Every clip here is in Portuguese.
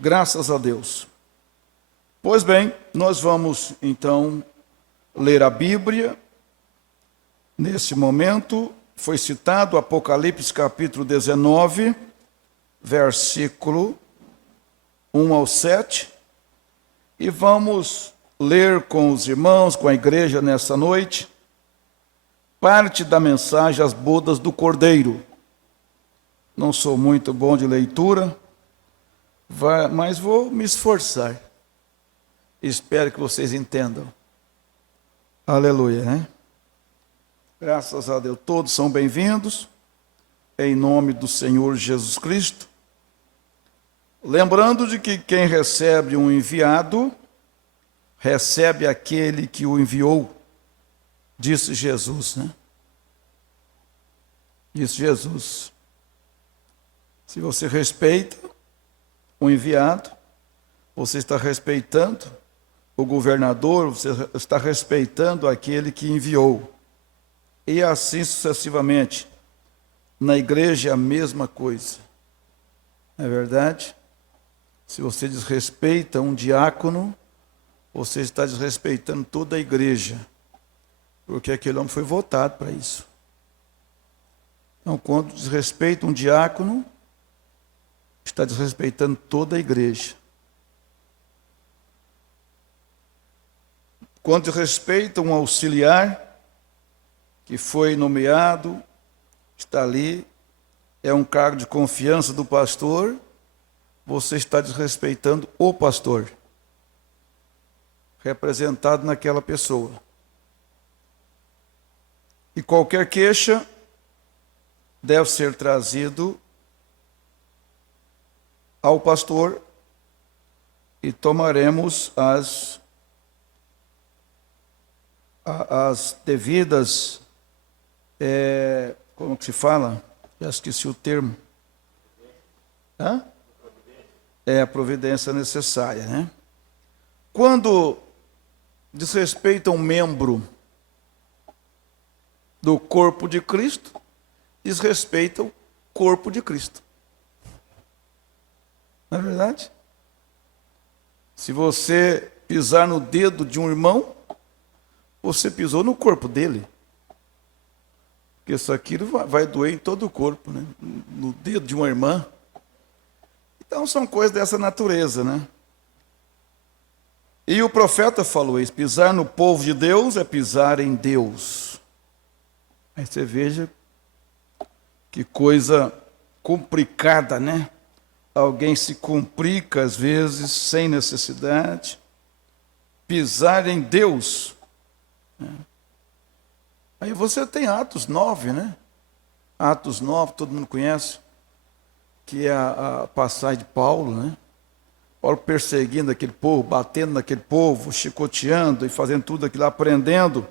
Graças a Deus. Pois bem, nós vamos então ler a Bíblia. Nesse momento foi citado Apocalipse capítulo 19, versículo 1 ao 7. E vamos ler com os irmãos, com a igreja nessa noite, parte da mensagem As Bodas do Cordeiro. Não sou muito bom de leitura, mas vou me esforçar. Espero que vocês entendam. Aleluia, né? Graças a Deus. Todos são bem-vindos, em nome do Senhor Jesus Cristo. Lembrando de que quem recebe um enviado, recebe aquele que o enviou, disse Jesus, né? Disse Jesus. Se você respeita o enviado, você está respeitando o governador, você está respeitando aquele que enviou. E assim sucessivamente. Na igreja é a mesma coisa. Não é verdade? Se você desrespeita um diácono, você está desrespeitando toda a igreja. Porque aquele homem foi votado para isso. Então, quando desrespeita um diácono, está desrespeitando toda a igreja. Quando desrespeita um auxiliar que foi nomeado, está ali, é um cargo de confiança do pastor, você está desrespeitando o pastor, representado naquela pessoa. E qualquer queixa deve ser trazido ao pastor e tomaremos as devidas, como que se fala? Já esqueci o termo. É a providência necessária, né? Quando desrespeita um membro do corpo de Cristo, desrespeita o corpo de Cristo. Não é verdade? Se você pisar no dedo de um irmão, você pisou no corpo dele. Porque isso aqui vai doer em todo o corpo, né? No dedo de uma irmã. Então são coisas dessa natureza, né? E o profeta falou isso: pisar no povo de Deus é pisar em Deus. Aí você veja que coisa complicada, né? Alguém se complica às vezes sem necessidade. Pisar em Deus. Aí você tem Atos 9, né? Atos 9, todo mundo conhece, que é a passagem de Paulo, né? Paulo perseguindo aquele povo, batendo naquele povo, chicoteando e fazendo tudo aquilo, aprendendo.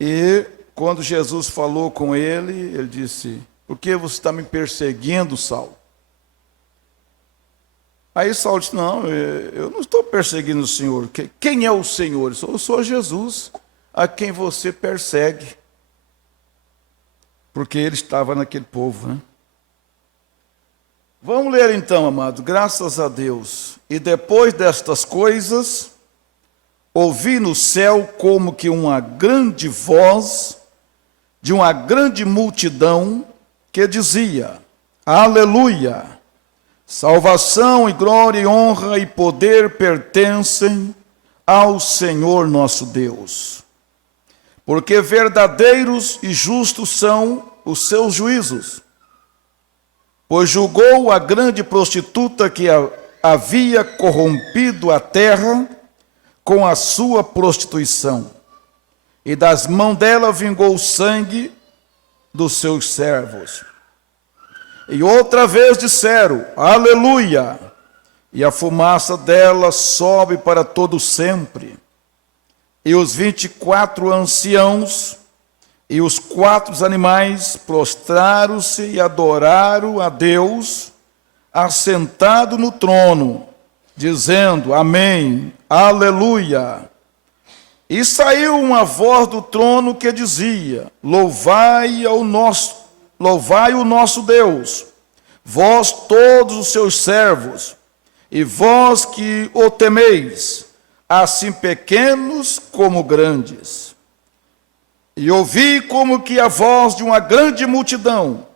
E quando Jesus falou com ele disse: por que você está me perseguindo, Saulo? Aí Saulo disse: não, eu não estou perseguindo o Senhor. Quem é o Senhor? Eu sou Jesus, a quem você persegue. Porque ele estava naquele povo, né? Vamos ler então, amado. Graças a Deus. E depois destas coisas, ouvi no céu como que uma grande voz de uma grande multidão que dizia: Aleluia! Salvação e glória e honra e poder pertencem ao Senhor nosso Deus. Porque verdadeiros e justos são os seus juízos. Pois julgou a grande prostituta que havia corrompido a terra com a sua prostituição. E das mãos dela vingou o sangue dos seus servos. E outra vez disseram: Aleluia! E a fumaça dela sobe para todo sempre. E os 24 anciãos e os 4 animais prostraram-se e adoraram a Deus, assentado no trono, dizendo: Amém, Aleluia! E saiu uma voz do trono que dizia: Louvai o nosso Deus, vós todos os seus servos, e vós que o temeis, assim pequenos como grandes. E ouvi como que a voz de uma grande multidão,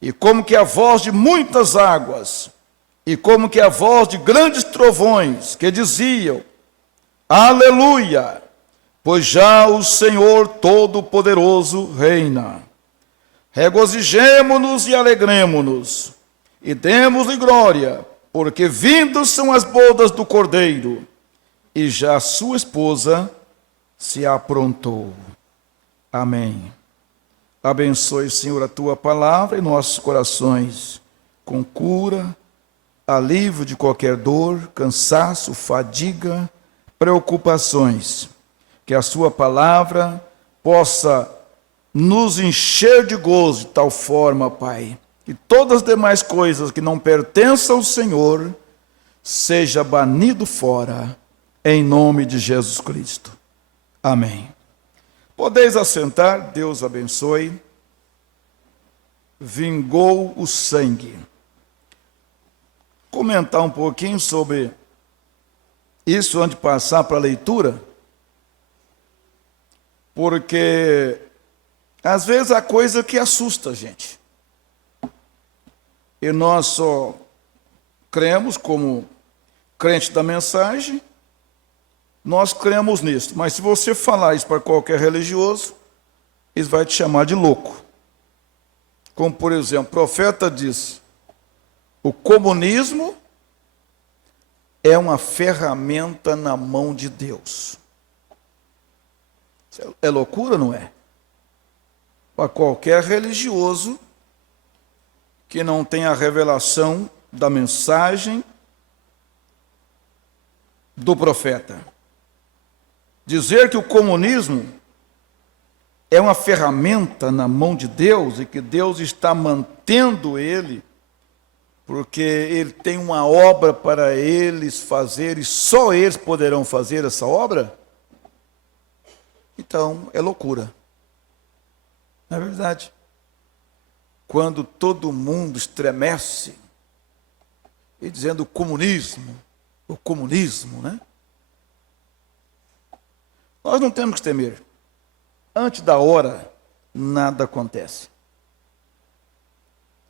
e como que a voz de muitas águas, e como que a voz de grandes trovões, que diziam: Aleluia! Pois já o Senhor Todo-Poderoso reina. Regozijemo-nos e alegremo-nos, e demos-lhe glória, porque vindas são as bodas do Cordeiro, e já sua esposa se aprontou. Amém. Abençoe, Senhor, a tua palavra em nossos corações, com cura, alívio de qualquer dor, cansaço, fadiga, preocupações. Que a sua palavra possa nos encher de gozo de tal forma, Pai, que todas as demais coisas que não pertençam ao Senhor seja banido fora, em nome de Jesus Cristo. Amém. Podeis assentar, Deus abençoe. Vingou o sangue. Comentar um pouquinho sobre isso antes de passar para a leitura, porque às vezes há coisa que assusta a gente. E nós só cremos, como crente da mensagem, nós cremos nisso. Mas se você falar isso para qualquer religioso, eles vão te chamar de louco. Como, por exemplo, o profeta disse: o comunismo é uma ferramenta na mão de Deus. É loucura, não é? Para qualquer religioso que não tenha a revelação da mensagem do profeta. Dizer que o comunismo é uma ferramenta na mão de Deus e que Deus está mantendo ele, porque ele tem uma obra para eles fazer e só eles poderão fazer essa obra, então é loucura. Não é verdade? Quando todo mundo estremece e dizendo o comunismo, né? Nós não temos que temer. Antes da hora, nada acontece.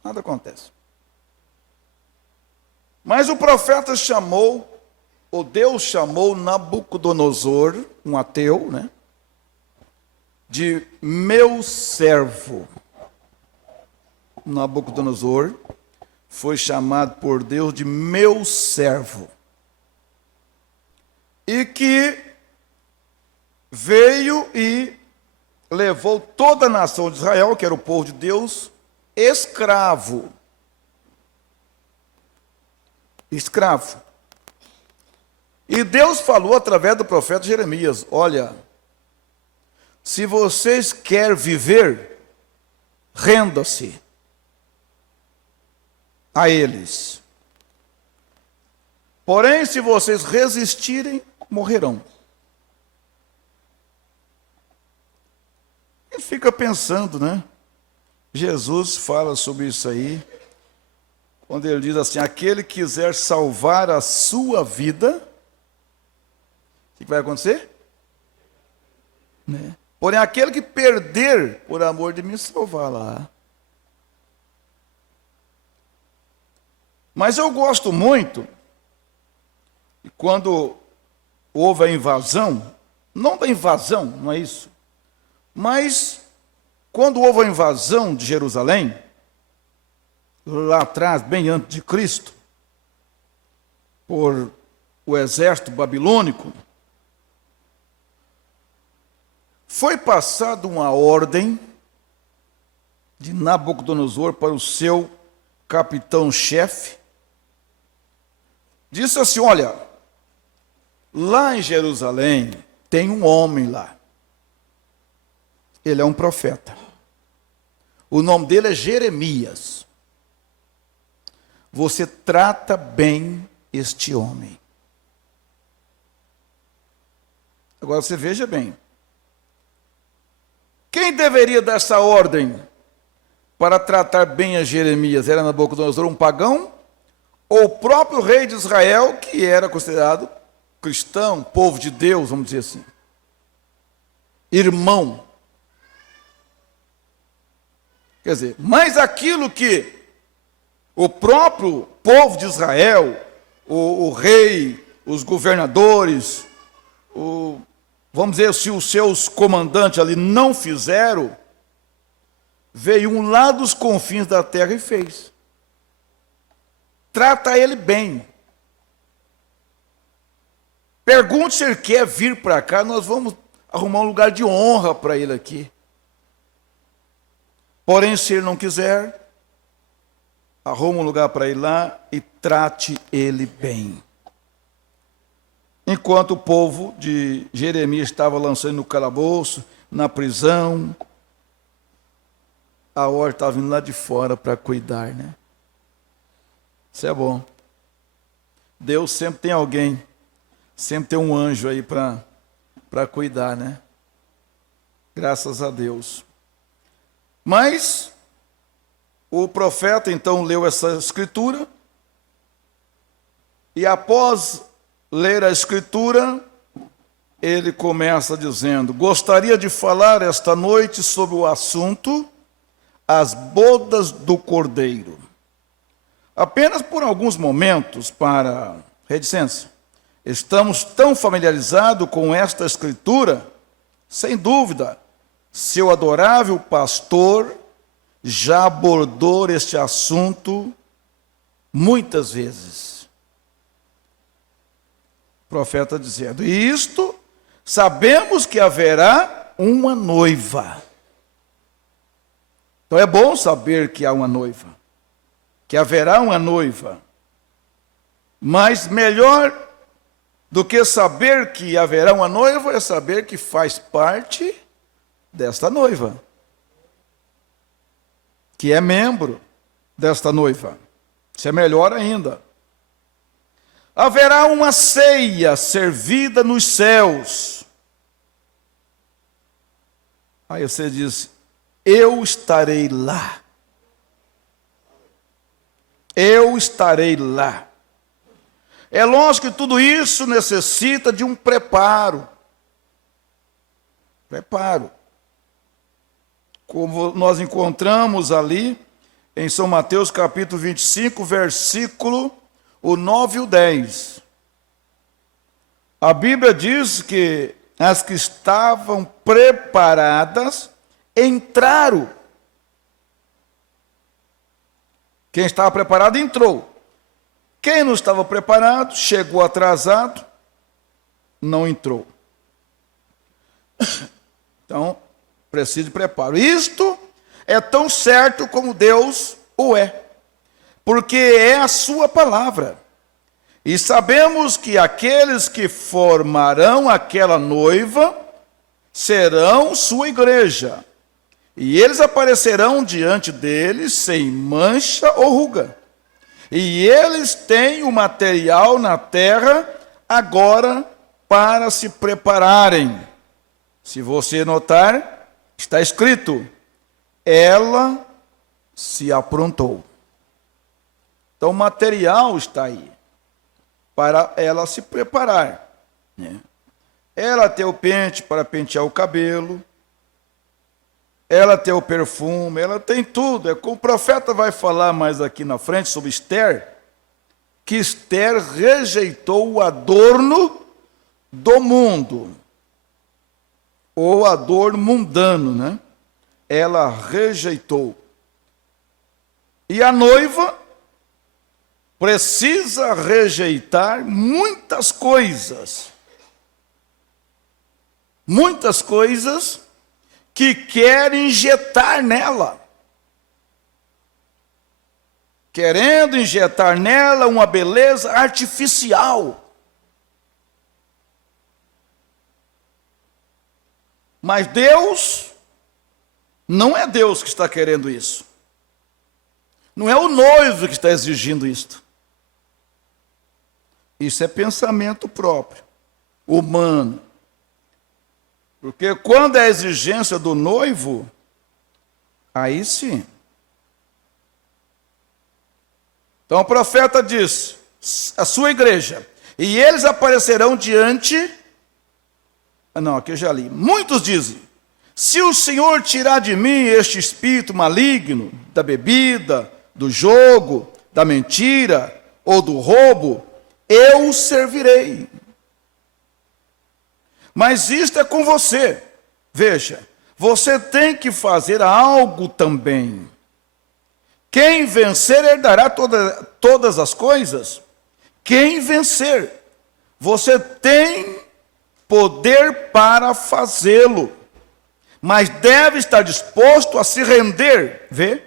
Nada acontece. Mas o profeta chamou, ou Deus chamou Nabucodonosor, um ateu, né? De meu servo. Nabucodonosor foi chamado por Deus de meu servo. E que veio e levou toda a nação de Israel, que era o povo de Deus, escravo. Escravo. E Deus falou através do profeta Jeremias: olha, se vocês querem viver, renda-se a eles. Porém, se vocês resistirem, morrerão. E fica pensando, né? Jesus fala sobre isso aí, quando ele diz assim: aquele que quiser salvar a sua vida, o que vai acontecer? Né? Porém, aquele que perder por amor de mim, salvar-lá. Mas eu gosto muito, e quando houve a invasão, não da invasão, não é isso, mas quando houve a invasão de Jerusalém, lá atrás, bem antes de Cristo, por o exército babilônico, foi passada uma ordem de Nabucodonosor para o seu capitão-chefe. Disse assim: olha, lá em Jerusalém tem um homem lá. Ele é um profeta. O nome dele é Jeremias. Você trata bem este homem. Agora você veja bem. Quem deveria dar essa ordem para tratar bem a Jeremias? Era Nabucodonosor, um pagão? ou o próprio rei de Israel, que era considerado cristão, povo de Deus, vamos dizer assim, irmão. Quer dizer, mas aquilo que o próprio povo de Israel, o rei, os governadores, vamos dizer, se os seus comandantes ali não fizeram, veio um lá dos confins da terra e fez. Trata ele bem. Pergunte se ele quer vir para cá, nós vamos arrumar um lugar de honra para ele aqui. Porém, se ele não quiser, arruma um lugar para ir lá e trate ele bem. Enquanto o povo de Jeremias estava lançando no calabouço, na prisão, a ordem estava vindo lá de fora para cuidar, né? Isso é bom. Deus sempre tem alguém, sempre tem um anjo aí para cuidar, né? Graças a Deus. Mas o profeta então leu essa escritura e após ler a escritura, ele começa dizendo: gostaria de falar esta noite sobre o assunto as bodas do Cordeiro. Apenas por alguns momentos para reticência. Estamos tão familiarizados com esta escritura, sem dúvida, seu adorável pastor já abordou este assunto muitas vezes. O profeta dizendo: e isto, sabemos que haverá uma noiva. Então é bom saber que há uma noiva, que haverá uma noiva. Mas melhor do que saber que haverá uma noiva é saber que faz parte desta noiva, que é membro desta noiva. Isso é melhor ainda. Haverá uma ceia servida nos céus. Aí você diz: eu estarei lá. Eu estarei lá. É lógico que tudo isso necessita de um preparo. Preparo. Como nós encontramos ali em São Mateus capítulo 25, versículo o 9 e o 10. A Bíblia diz que as que estavam preparadas entraram. Quem estava preparado entrou. Quem não estava preparado, chegou atrasado, não entrou. Então, precisa de preparo. Isto é tão certo como Deus o é, porque é a sua palavra. E sabemos que aqueles que formarão aquela noiva serão sua igreja. E eles aparecerão diante deles sem mancha ou ruga. E eles têm o material na terra agora para se prepararem. Se você notar, está escrito: ela se aprontou. Então o material está aí para ela se preparar, né? Ela tem o pente para pentear o cabelo, ela tem o perfume, ela tem tudo. É como o profeta vai falar mais aqui na frente sobre Esther, que Esther rejeitou o adorno do mundo, ou adorno mundano, né? Ela rejeitou. E a noiva precisa rejeitar muitas coisas que querem injetar nela, querendo injetar nela uma beleza artificial. Mas Deus não é Deus que está querendo isso. Não é o noivo que está exigindo isto. Isso é pensamento próprio, humano. Porque quando é a exigência do noivo, aí sim. Então o profeta diz, a sua igreja, e eles aparecerão diante... Não, aqui eu já li. Muitos dizem, se o Senhor tirar de mim este espírito maligno, da bebida, do jogo, da mentira ou do roubo, eu o servirei. Mas isto é com você. Veja, você tem que fazer algo também. Quem vencer herdará todas as coisas. Quem vencer, você tem poder para fazê-lo, mas deve estar disposto a se render. Vê?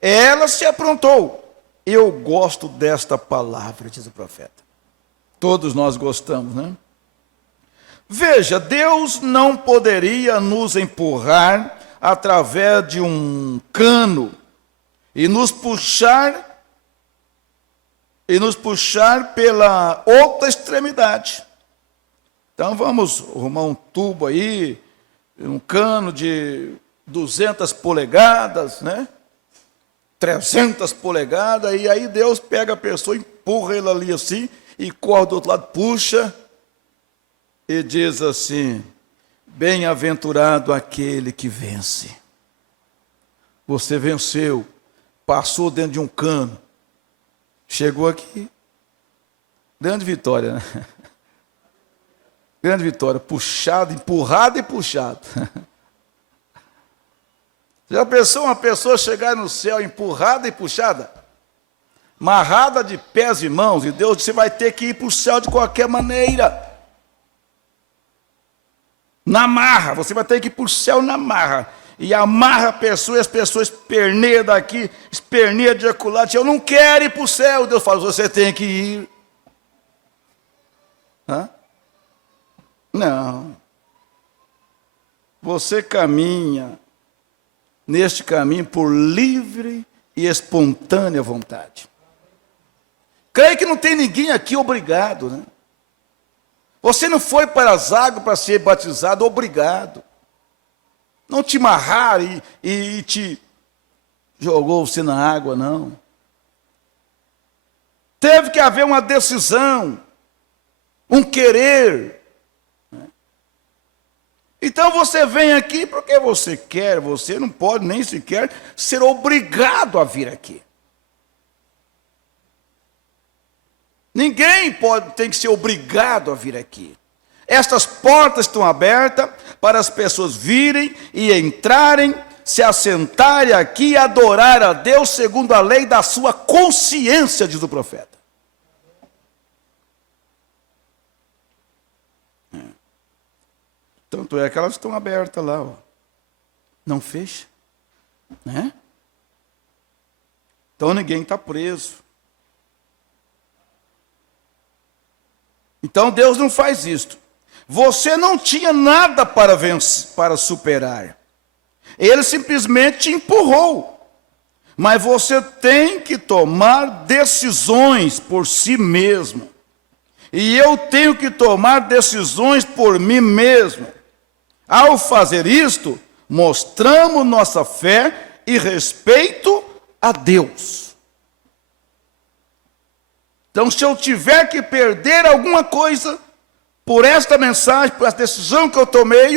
Ela se aprontou. Eu gosto desta palavra, diz o profeta. Todos nós gostamos, né? Veja, Deus não poderia nos empurrar através de um cano e nos puxar pela outra extremidade. Então vamos arrumar um tubo aí, um cano de 200 polegadas, né? 300 polegadas, e aí Deus pega a pessoa, empurra ele ali assim, e corre do outro lado, puxa, e diz assim, bem-aventurado aquele que vence. Você venceu, passou dentro de um cano, chegou aqui, grande vitória, né? Grande vitória, puxado, empurrado e puxado. Já pensou uma pessoa chegar no céu empurrada e puxada? Amarrada de pés e mãos, e Deus disse, você vai ter que ir para o céu de qualquer maneira. Na marra, você vai ter que ir para o céu na marra. E amarra a pessoa, e as pessoas esperneiam daqui, esperneiam de acolá. Eu não quero ir para o céu. Deus fala, você tem que ir. Hã? Não. Você caminha neste caminho por livre e espontânea vontade. Creio que não tem ninguém aqui obrigado, né? Você não foi para as águas para ser batizado obrigado. Não te amarraram e te jogou você na água, não. Teve que haver uma decisão, um querer. Então você vem aqui porque você quer, você não pode nem sequer ser obrigado a vir aqui. Ninguém tem que ser obrigado a vir aqui. Estas portas estão abertas para as pessoas virem e entrarem, se assentarem aqui e adorar a Deus segundo a lei da sua consciência, diz o profeta. Tanto é que elas estão abertas lá, ó. Não fecha, né? Então ninguém está preso. Então Deus não faz isto. Você não tinha nada para vencer, para superar. Ele simplesmente te empurrou. Mas você tem que tomar decisões por si mesmo. E eu tenho que tomar decisões por mim mesmo. Ao fazer isto, mostramos nossa fé e respeito a Deus. Então, se eu tiver que perder alguma coisa por esta mensagem, por essa decisão que eu tomei,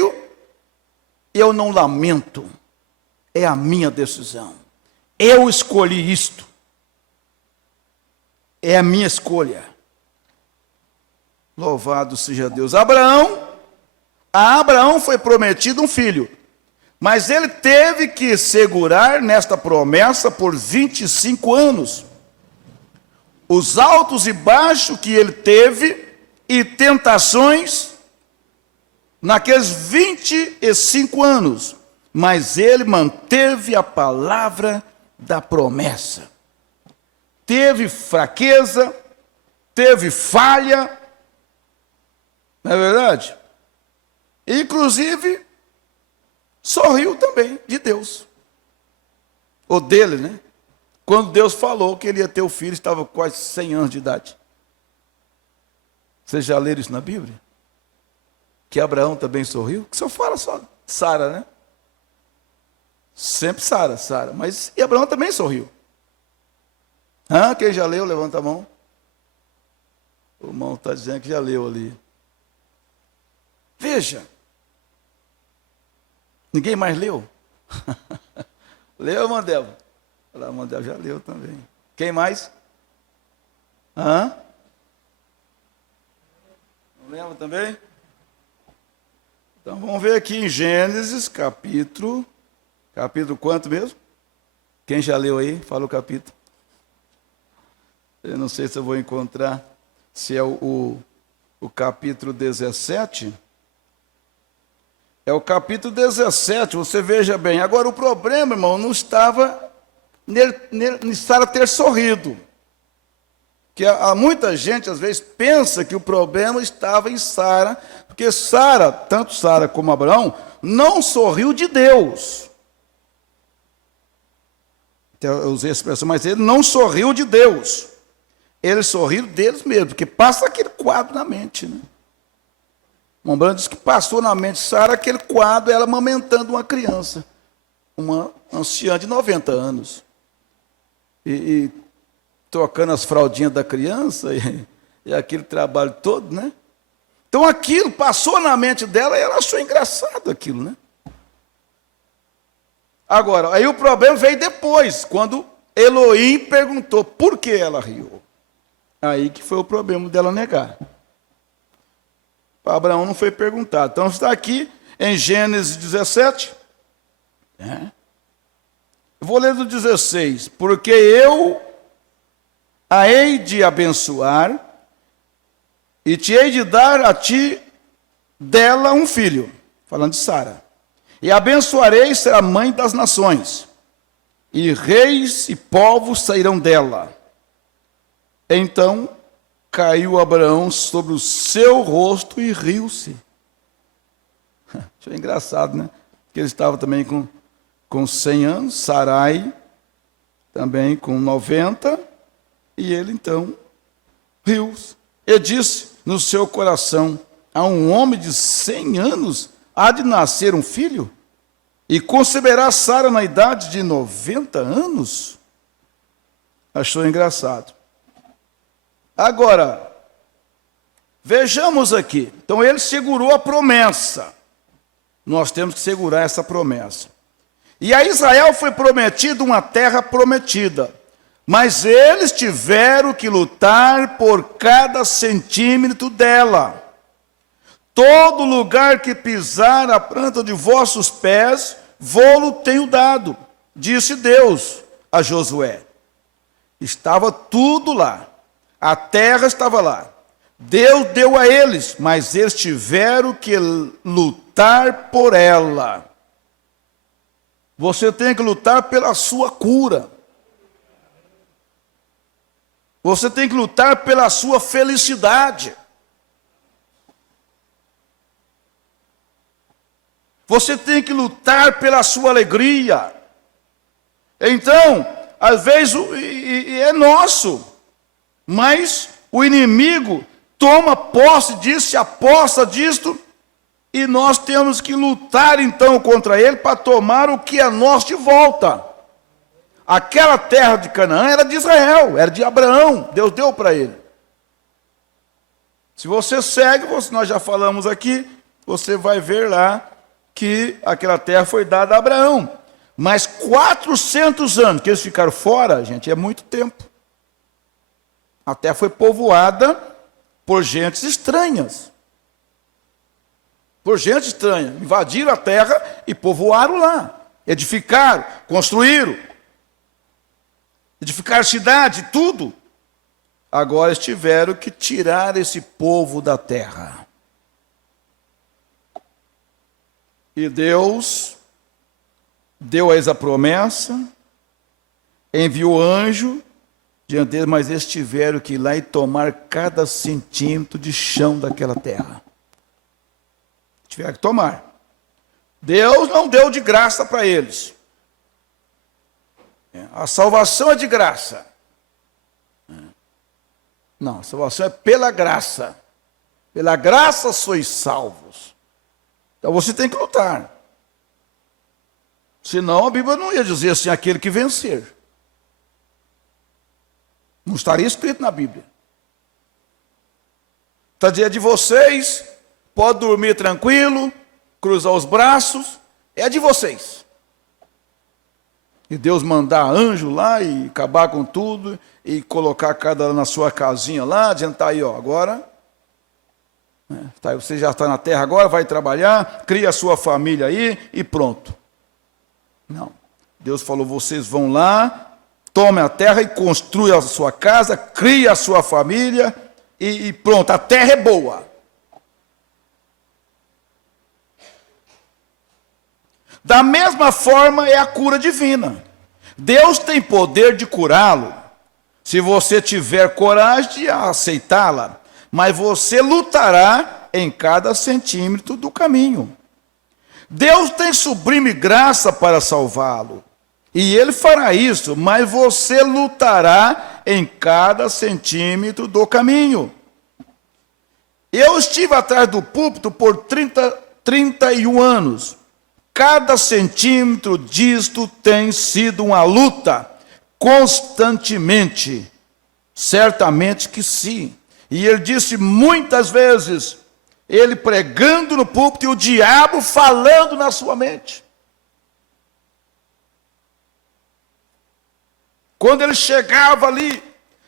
eu não lamento. É a minha decisão. Eu escolhi isto. É a minha escolha. Louvado seja Deus. A Abraão foi prometido um filho, mas ele teve que segurar nesta promessa por 25 anos. Os altos e baixos que ele teve e tentações naqueles 25 anos, mas ele manteve a palavra da promessa. Teve fraqueza, teve falha, não é verdade? Inclusive, sorriu também de Deus. Ou dele, né? Quando Deus falou que ele ia ter o filho, estava quase 100 anos de idade. Vocês já leram isso na Bíblia? Que Abraão também sorriu? Que só fala só Sara, né? Sempre Sara. Mas e Abraão também sorriu. Quem já leu, levanta a mão. O irmão está dizendo que já leu ali. Veja. Ninguém mais leu? Leu, Mandel? Olha lá, Mandel já leu também. Quem mais? Não lembra também? Então vamos ver aqui em Gênesis, capítulo quanto mesmo? Quem já leu aí? Fala o capítulo. Eu não sei se eu vou encontrar, se é o capítulo 17. É o capítulo 17, você veja bem. Agora o problema, irmão, não estava nele Sara ter sorrido. Que há muita gente, às vezes, pensa que o problema estava em Sara, porque Sara, tanto Sara como Abraão, não sorriu de Deus. Então, eu usei a expressão, mas ele não sorriu de Deus. Ele sorriu deles mesmo, porque passa aquele quadro na mente, né? Lembrando diz que passou na mente de Sara aquele quadro, ela amamentando uma criança, uma anciã de 90 anos. E trocando as fraldinhas da criança e aquele trabalho todo, né? Então aquilo passou na mente dela e ela achou engraçado aquilo, né? Agora, aí o problema veio depois, quando Elohim perguntou por que ela riu. Aí que foi o problema dela negar. Para Abraão não foi perguntado. Então está aqui em Gênesis 17. Eu vou ler do 16. Porque eu a hei de abençoar e te hei de dar a ti dela um filho. Falando de Sara. E abençoarei, será mãe das nações. E reis e povos sairão dela. Então caiu Abraão sobre o seu rosto e riu-se. Achei engraçado, né? Porque ele estava também com 100 anos, Sarai também com 90, e ele então riu-se. E disse no seu coração: a um homem de 100 anos há de nascer um filho? E conceberá Sara na idade de 90 anos? Achou engraçado. Agora, vejamos aqui. Então ele segurou a promessa. Nós temos que segurar essa promessa. E a Israel foi prometido uma terra prometida. Mas eles tiveram que lutar por cada centímetro dela. Todo lugar que pisar a planta de vossos pés, vô-lo tenho dado, disse Deus a Josué. Estava tudo lá. A terra estava lá. Deus deu a eles, mas eles tiveram que lutar por ela. Você tem que lutar pela sua cura. Você tem que lutar pela sua felicidade. Você tem que lutar pela sua alegria. Então, às vezes, é nosso. Mas o inimigo toma posse disso, se aposta disto, e nós temos que lutar então contra ele para tomar o que é nosso de volta. Aquela terra de Canaã era de Israel, era de Abraão, Deus deu para ele. Se você segue, nós já falamos aqui, você vai ver lá que aquela terra foi dada a Abraão. Mas 400 anos que eles ficaram fora, gente, é muito tempo. A terra foi povoada por gentes estranhas. Por gente estranha. Invadiram a terra e povoaram lá. Edificaram, construíram. Edificaram cidade, tudo. Agora eles tiveram que tirar esse povo da terra. E Deus deu a eles a promessa, enviou anjo diante deles, mas eles tiveram que ir lá e tomar cada centímetro de chão daquela terra. Tiveram que tomar. Deus não deu de graça para eles. A salvação é de graça. Não, a salvação é pela graça. Pela graça sois salvos. Então você tem que lutar. Senão a Bíblia não ia dizer assim, aquele que vencer. Não estaria escrito na Bíblia. Está dizendo de vocês, pode dormir tranquilo, cruzar os braços, é de vocês. E Deus mandar anjo lá e acabar com tudo, e colocar cada um na sua casinha lá, dizendo, tá aí, ó, agora, tá, você já está na terra agora, vai trabalhar, cria a sua família aí e pronto. Não. Deus falou, vocês vão lá, tomem a terra e construam a sua casa, crie a sua família e pronto, a terra é boa. Da mesma forma é a cura divina. Deus tem poder de curá-lo, se você tiver coragem de aceitá-la, mas você lutará em cada centímetro do caminho. Deus tem sublime graça para salvá-lo, e Ele fará isso, mas você lutará em cada centímetro do caminho. Eu estive atrás do púlpito por 31 anos. Cada centímetro disto tem sido uma luta, constantemente. Certamente que sim. E ele disse muitas vezes, ele pregando no púlpito e o diabo falando na sua mente. Quando ele chegava ali,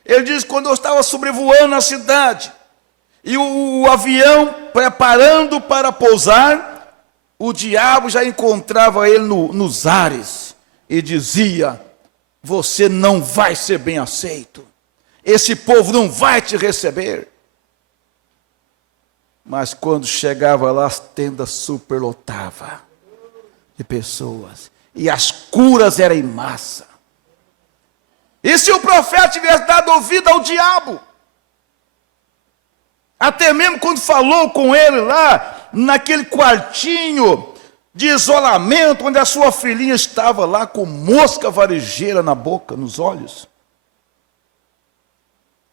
ele disse, quando eu estava sobrevoando a cidade, e o avião preparando para pousar, o diabo já encontrava ele nos ares e dizia, você não vai ser bem aceito, esse povo não vai te receber. Mas quando chegava lá, as tendas superlotavam de pessoas, e as curas eram em massa. E se o profeta tivesse dado ouvido ao diabo, até mesmo quando falou com ele lá, naquele quartinho de isolamento, onde a sua filhinha estava lá com mosca varejeira na boca, nos olhos.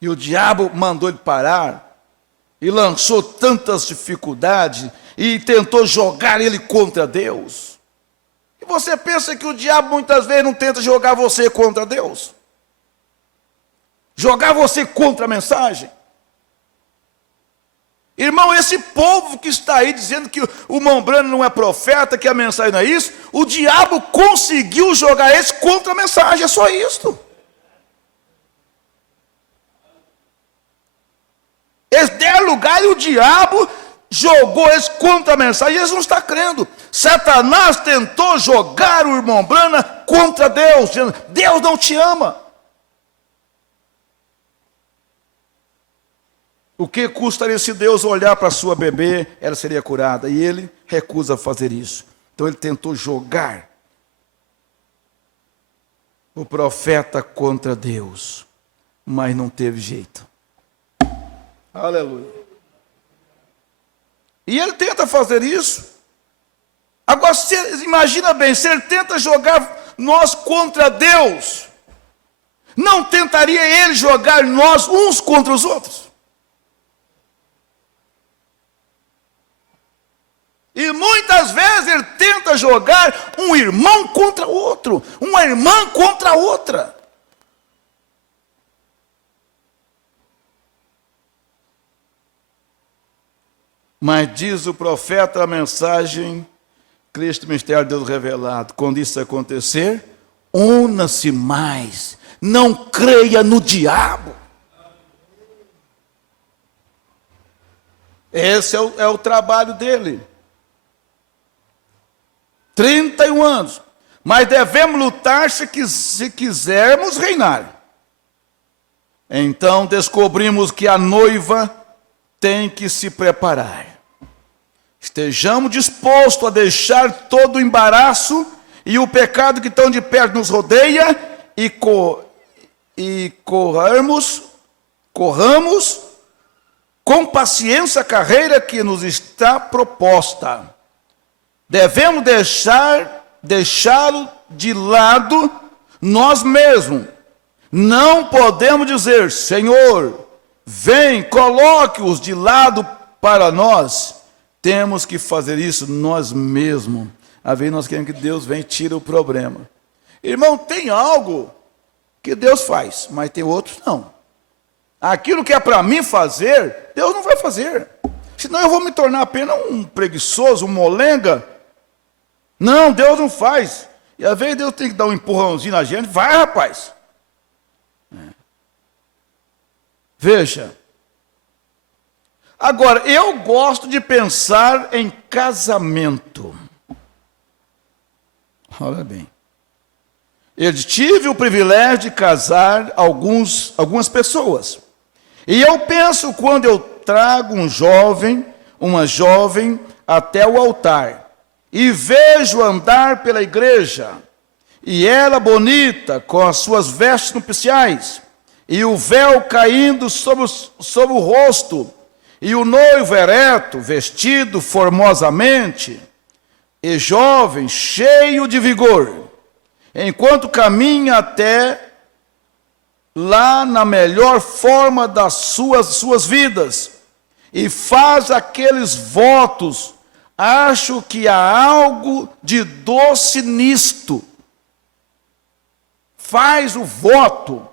E o diabo mandou ele parar, e lançou tantas dificuldades, e tentou jogar ele contra Deus. E você pensa que o diabo muitas vezes não tenta jogar você contra Deus? Jogar você contra a mensagem? Irmão, esse povo que está aí dizendo que o Mombrano não é profeta, que a mensagem não é isso, o diabo conseguiu jogar eles contra a mensagem, é só isso. Eles deram lugar e o diabo jogou eles contra a mensagem, e eles não estão crendo. Satanás tentou jogar o irmão Brana contra Deus, dizendo, Deus não te ama. O que custaria se Deus olhar para a sua bebê, ela seria curada, e ele recusa fazer isso. Então ele tentou jogar o profeta contra Deus, mas não teve jeito. Aleluia. E ele tenta fazer isso. Agora, imagina bem, se ele tenta jogar nós contra Deus, não tentaria ele jogar nós uns contra os outros? E muitas vezes ele tenta jogar um irmão contra outro, uma irmã contra outra. Mas diz o profeta a mensagem, Cristo, mistério de Deus revelado. Quando isso acontecer, una-se mais, não creia no diabo. Esse é o trabalho dele. 31 anos. Mas devemos lutar se quisermos reinar. Então descobrimos que a noiva tem que se preparar. Estejamos dispostos a deixar todo o embaraço e o pecado que tão de perto nos rodeia e corramos com paciência a carreira que nos está proposta. Devemos deixá-lo de lado nós mesmos. Não podemos dizer, Senhor, vem, coloque-os de lado para nós. Temos que fazer isso nós mesmos. Às vezes nós queremos que Deus venha e tire o problema. Irmão, tem algo que Deus faz, mas tem outros não. aquilo que é para mim fazer, Deus não vai fazer. Senão eu vou me tornar apenas um preguiçoso, um molenga. Não, Deus não faz. E às vezes Deus tem que dar um empurrãozinho na gente. Vai, rapaz. Veja. Agora, eu gosto de pensar em casamento. Olha bem. Eu tive o privilégio de casar algumas pessoas. E eu penso quando eu trago um jovem, uma jovem até o altar e vejo andar pela igreja, e ela bonita, com as suas vestes nupciais, e o véu caindo sobre o rosto, e o noivo ereto, vestido formosamente, e jovem, cheio de vigor, enquanto caminha até lá na melhor forma das suas vidas, e faz aqueles votos, acho que há algo de doce nisto. Faz o voto,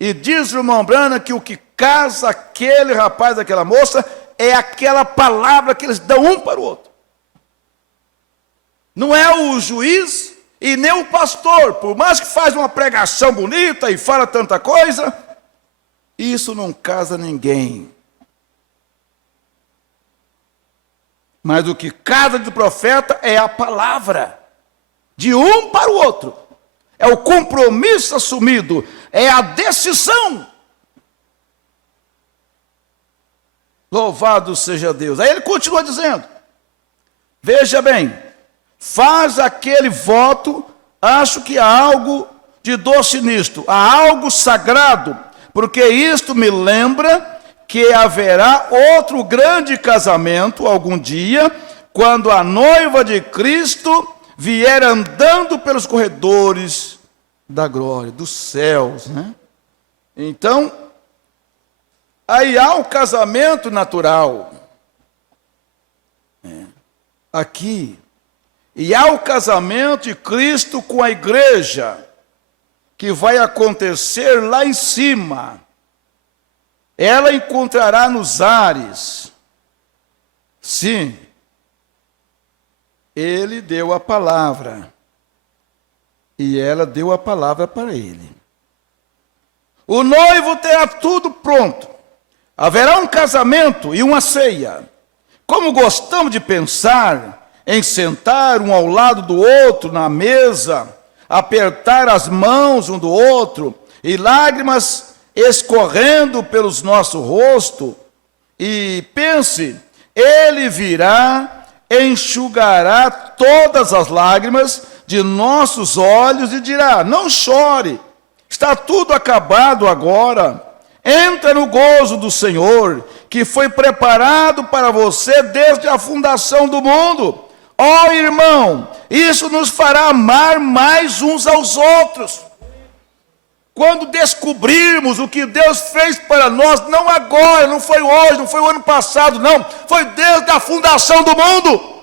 e diz o irmão Branham que o que casa aquele rapaz, aquela moça, é aquela palavra que eles dão um para o outro. Não é o juiz e nem o pastor, por mais que faz uma pregação bonita e fala tanta coisa, isso não casa ninguém. Mas o que casa do profeta é a palavra, de um para o outro. É o compromisso assumido, é a decisão. Louvado seja Deus. Aí ele continua dizendo, veja bem, faz aquele voto, acho que há algo de doce nisto, há algo sagrado, porque isto me lembra que haverá outro grande casamento algum dia, quando a noiva de Cristo vier andando pelos corredores da glória, dos céus, né? Então, aí há o casamento natural, aqui, e há o casamento de Cristo com a igreja, que vai acontecer lá em cima. Ela encontrará nos ares. Sim, ele deu a palavra, e ela deu a palavra para ele. O noivo terá tudo pronto. Haverá um casamento e uma ceia. Como gostamos de pensar em sentar um ao lado do outro na mesa, apertar as mãos um do outro, e lágrimas escorrendo pelos nossos rostos, e pense, ele virá, enxugará todas as lágrimas de nossos olhos e dirá, não chore, está tudo acabado agora, entra no gozo do Senhor, que foi preparado para você desde a fundação do mundo. Ó irmão, isso nos fará amar mais uns aos outros. Quando descobrirmos o que Deus fez para nós, não agora, não foi hoje, não foi o ano passado, não, foi desde a fundação do mundo.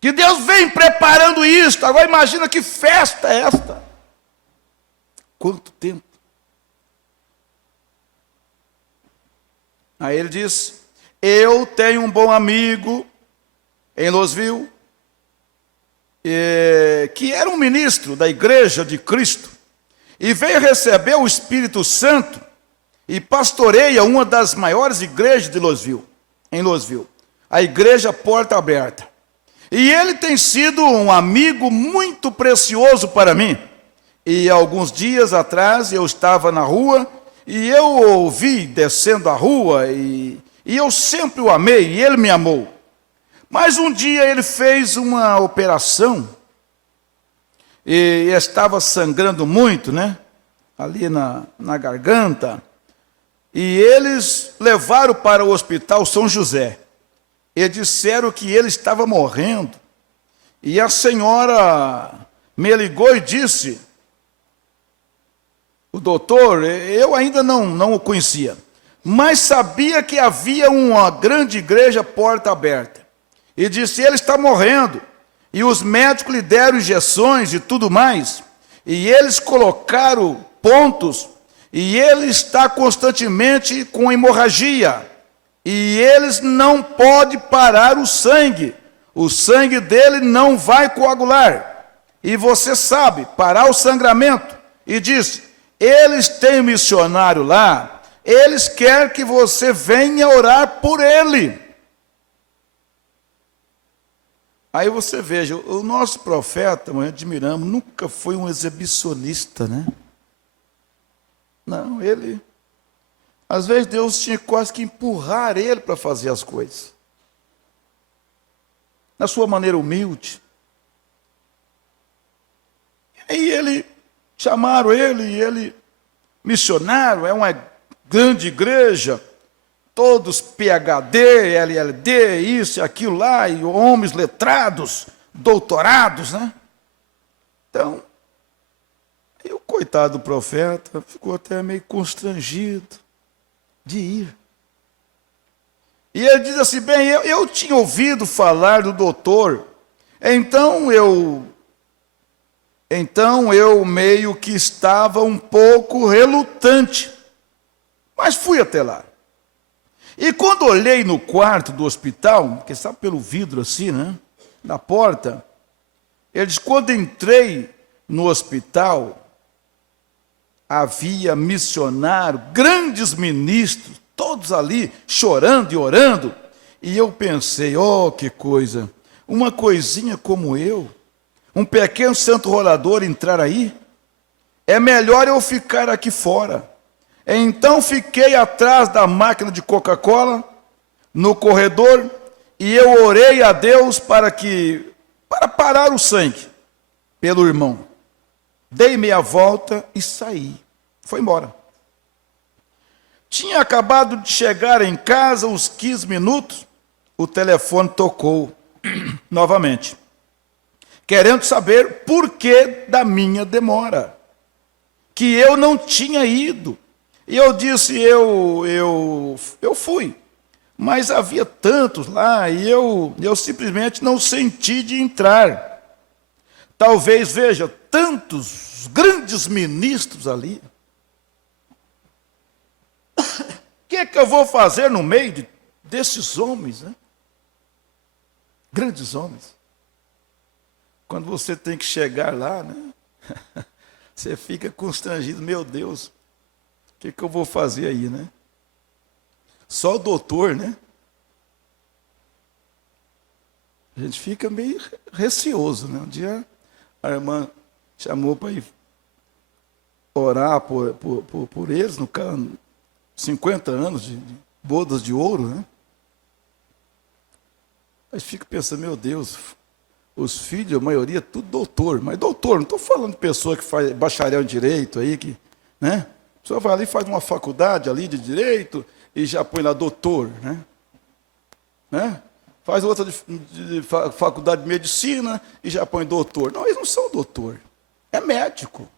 Que Deus vem preparando isso. Agora imagina que festa é esta. Quanto tempo. Aí ele diz, eu tenho um bom amigo em Louisville, que era um ministro da igreja de Cristo, e veio receber o Espírito Santo, e pastoreia uma das maiores igrejas de Louisville, em Louisville, a igreja Porta Aberta. E ele tem sido um amigo muito precioso para mim. E alguns dias atrás eu estava na rua, e eu o ouvi descendo a rua, e eu sempre o amei, e ele me amou. Mas um dia ele fez uma operação, e estava sangrando muito, né? Ali na garganta, e eles levaram para o hospital São José, e disseram que ele estava morrendo, e a senhora me ligou e disse, o doutor, eu ainda não o conhecia, mas sabia que havia uma grande igreja Porta Aberta, e disse, ele está morrendo, e os médicos lhe deram injeções e tudo mais, e eles colocaram pontos, e ele está constantemente com hemorragia, e eles não podem parar o sangue dele não vai coagular, e você sabe, parar o sangramento, e diz, eles têm um missionário lá, eles querem que você venha orar por ele. Aí você veja, o nosso profeta, nós admiramos, nunca foi um exibicionista, né? Não, ele, às vezes Deus tinha quase que empurrar ele para fazer as coisas. Na sua maneira humilde. E aí chamaram ele, e ele, missionário, é uma grande igreja, todos PhD, LLD, isso e aquilo lá, e homens letrados, doutorados, né? Então, aí o coitado do profeta ficou até meio constrangido de ir. E ele diz assim, bem, eu tinha ouvido falar do doutor, então eu meio que estava um pouco relutante, mas fui até lá. E quando olhei no quarto do hospital, que estava pelo vidro assim, né, na porta, ele diz, quando entrei no hospital, havia missionário, grandes ministros, todos ali chorando e orando, e eu pensei, oh, que coisa, uma coisinha como eu, um pequeno santo rolador entrar aí, é melhor eu ficar aqui fora. Então fiquei atrás da máquina de Coca-Cola, no corredor, e eu orei a Deus para parar o sangue pelo irmão. Dei meia volta e saí. Foi embora. Tinha acabado de chegar em casa, uns 15 minutos, o telefone tocou novamente, querendo saber por que da minha demora, que eu não tinha ido. E eu disse, eu fui, mas havia tantos lá, e eu simplesmente não senti de entrar. Talvez, veja, tantos grandes ministros ali. O que eu vou fazer no meio desses homens, né? Grandes homens. Quando você tem que chegar lá, né? Você fica constrangido, meu Deus, o que eu vou fazer aí, né? Só o doutor, né? A gente fica meio receoso, né? Um dia a irmã chamou para ir orar por eles, no 50 anos de bodas de ouro, né? Aí fica pensando, meu Deus, os filhos, a maioria, tudo doutor. Mas doutor, não estou falando de pessoa que faz bacharel em direito aí, né? A pessoa vai ali, faz uma faculdade ali de direito e já põe lá doutor, né? Faz outra de faculdade de medicina e já põe doutor. Não, eles não são doutor. É médico.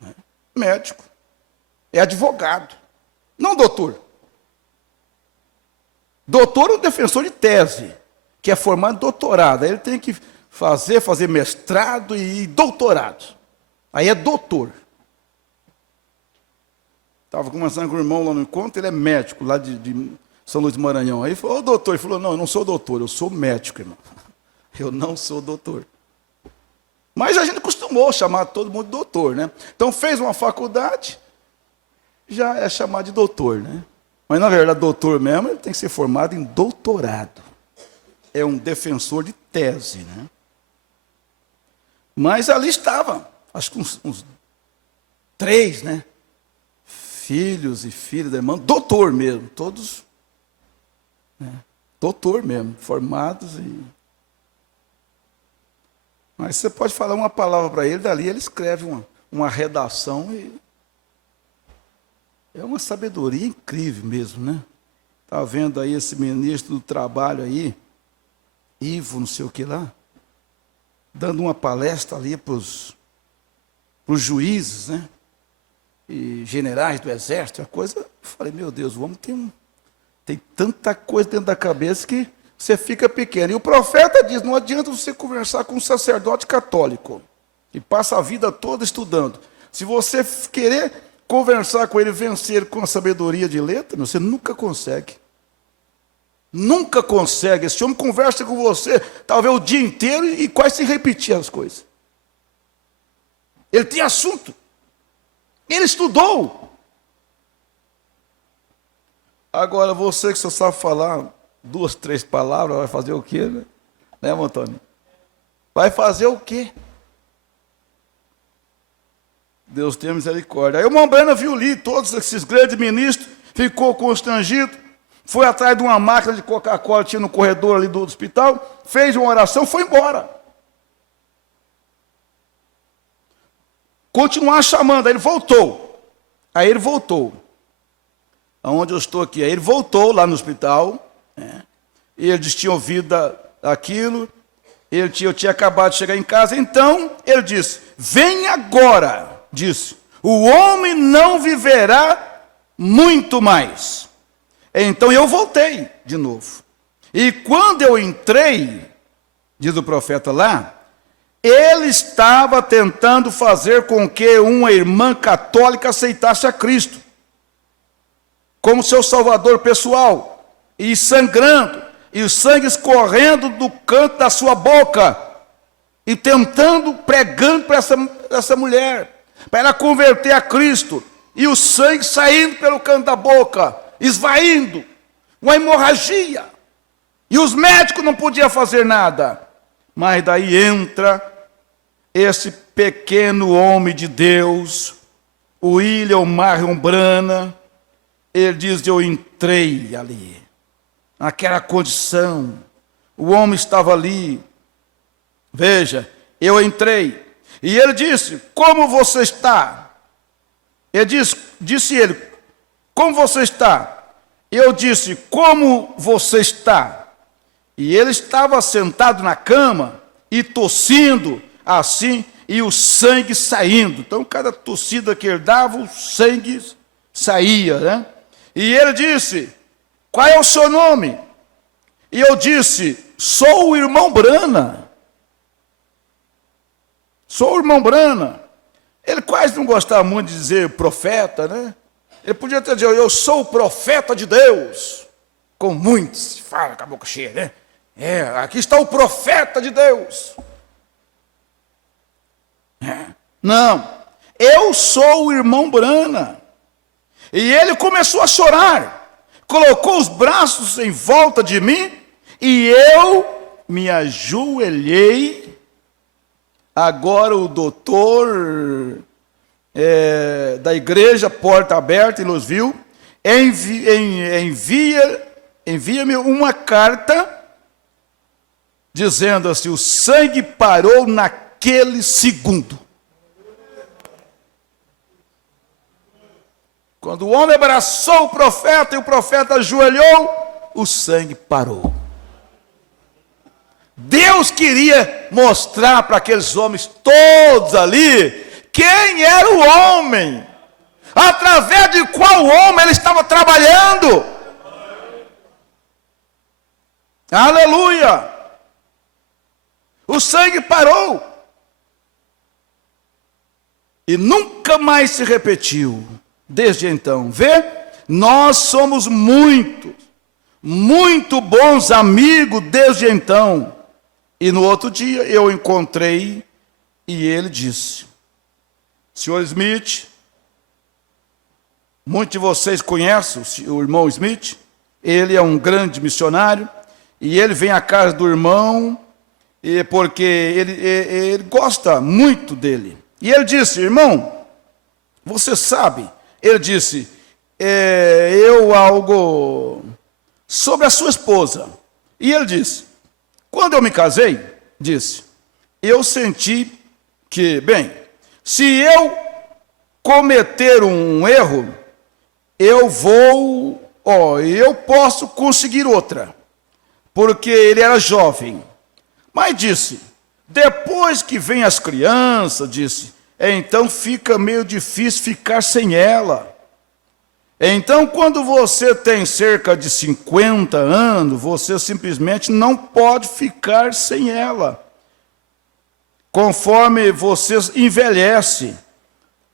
Né? Médico. É advogado. Não doutor. Doutor é um defensor de tese, que é formado em doutorado. Aí ele tem que fazer mestrado e doutorado. Aí é doutor. Estava conversando com o irmão lá no encontro, ele é médico, lá de São Luís do Maranhão. Aí ele falou, ô doutor, ele falou, não, eu não sou doutor, eu sou médico, irmão. Eu não sou doutor. Mas a gente costumou chamar todo mundo de doutor, né? Então fez uma faculdade, já é chamado de doutor, né? Mas na verdade, doutor mesmo, ele tem que ser formado em doutorado. É um defensor de tese, né? Mas ali estava, acho que uns 3, né? Filhos e filhas da irmã, doutor mesmo, todos, né? Doutor mesmo, formados e... Mas você pode falar uma palavra para ele, dali ele escreve uma redação e... É uma sabedoria incrível mesmo, né? Está vendo aí esse ministro do trabalho aí, Ivo, não sei o que lá, dando uma palestra ali para os juízes, né? E generais do exército, a coisa, eu falei, meu Deus, o homem tem tanta coisa dentro da cabeça que você fica pequeno. E o profeta diz, não adianta você conversar com um sacerdote católico, que passa a vida toda estudando. Se você querer conversar com ele, vencer com a sabedoria de letra, você nunca consegue. Nunca consegue. Esse homem conversa com você, talvez o dia inteiro, e quase se repetir as coisas. Ele tem assunto. Ele estudou. Agora, você que só sabe falar 2, 3 palavras, vai fazer o quê, né? Né, Antônio? Vai fazer o quê? Deus tenha misericórdia. Aí o irmão Brana viu ali todos esses grandes ministros, ficou constrangido, foi atrás de uma máquina de Coca-Cola, tinha no corredor ali do hospital, fez uma oração, foi embora. Continuar chamando, aí ele voltou. Aonde eu estou aqui? Aí ele voltou lá no hospital, né? E ele tinha ouvido aquilo, eu tinha acabado de chegar em casa, então ele disse, vem agora. Disse, o homem não viverá muito mais. Então eu voltei de novo. E quando eu entrei, diz o profeta lá, ele estava tentando fazer com que uma irmã católica aceitasse a Cristo como seu salvador pessoal, e sangrando, e o sangue escorrendo do canto da sua boca, e pregando para essa mulher, para ela converter a Cristo, e o sangue saindo pelo canto da boca, esvaindo, uma hemorragia, e os médicos não podiam fazer nada. Mas daí entra esse pequeno homem de Deus, o William Marion Brana. Ele diz, eu entrei ali, naquela condição, o homem estava ali, veja, eu entrei, e ele disse, como você está? Ele disse ele, como você está? Eu disse, como você está? E ele estava sentado na cama, e tossindo assim, e o sangue saindo. Então, cada tossida que ele dava, o sangue saía, né? E ele disse, qual é o seu nome? E eu disse, sou o irmão Brana. Sou o irmão Brana. Ele quase não gostava muito de dizer profeta, né? Ele podia até dizer, eu sou o profeta de Deus. Com muitos se fala com a boca cheia, né? Aqui está o profeta de Deus. Não, eu sou o irmão Brana. E ele começou a chorar, colocou os braços em volta de mim, e eu me ajoelhei. Agora o doutor da igreja Porta Aberta em Louisville envia-me uma carta dizendo assim, o sangue parou naquele segundo. Quando o homem abraçou o profeta e o profeta ajoelhou, o sangue parou. Deus queria mostrar para aqueles homens todos ali quem era o homem, através de qual homem ele estava trabalhando. Aleluia! O sangue parou e nunca mais se repetiu. Desde então, vê? Nós somos muito bons amigos desde então. E no outro dia eu encontrei e ele disse, Sr. Smith, muitos de vocês conhecem o irmão Smith, ele é um grande missionário, e ele vem à casa do irmão, porque ele gosta muito dele. E ele disse, irmão, você sabe, ele disse, algo sobre a sua esposa. E ele disse, quando eu me casei, disse, eu senti que, bem, se eu cometer um erro, eu posso conseguir outra, porque ele era jovem. Mas disse, depois que vem as crianças, disse, então fica meio difícil ficar sem ela. Então, quando você tem cerca de 50 anos, você simplesmente não pode ficar sem ela. Conforme você envelhece.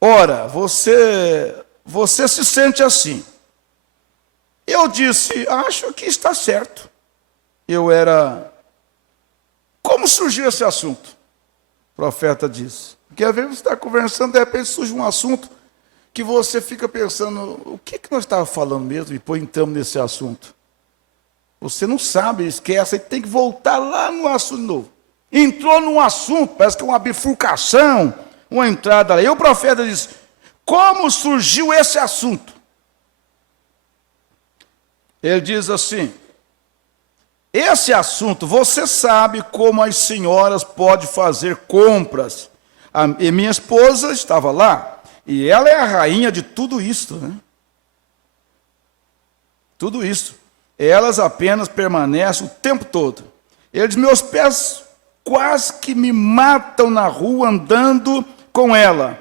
Ora, você você se sente assim. Eu disse, acho que está certo. Como surgiu esse assunto? O profeta disse. Porque às vezes você está conversando, de repente surge um assunto que você fica pensando, o que nós estávamos falando mesmo? E depois entramos nesse assunto. Você não sabe, esquece, aí tem que voltar lá no assunto novo. Entrou num assunto, parece que é uma bifurcação, uma entrada lá. E o profeta disse, como surgiu esse assunto? Ele diz assim, esse assunto, você sabe como as senhoras podem fazer compras. E minha esposa estava lá, e ela é a rainha de tudo isso, né? Tudo isso. Elas apenas permanecem o tempo todo. Ele diz, meus pés quase que me matam na rua andando com ela.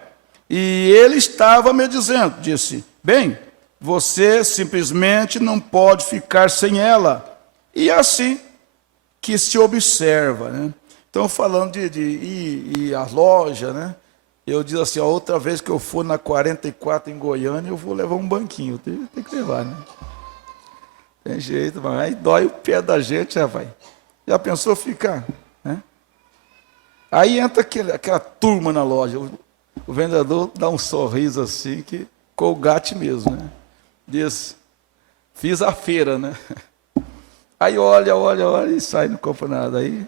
E ele estava me dizendo, disse, bem, você simplesmente não pode ficar sem ela. E é assim que se observa, né? Então, falando de ir à loja, né? Eu digo assim, a outra vez que eu for na 44 em Goiânia, eu vou levar um banquinho. Tem que levar, né? Tem jeito, mas aí dói o pé da gente, rapaz. Já pensou ficar, né? Aí entra aquela turma na loja. O vendedor dá um sorriso assim, que Colgate mesmo, né? Diz, fiz a feira, né? Aí olha e sai, não compra nada. Aí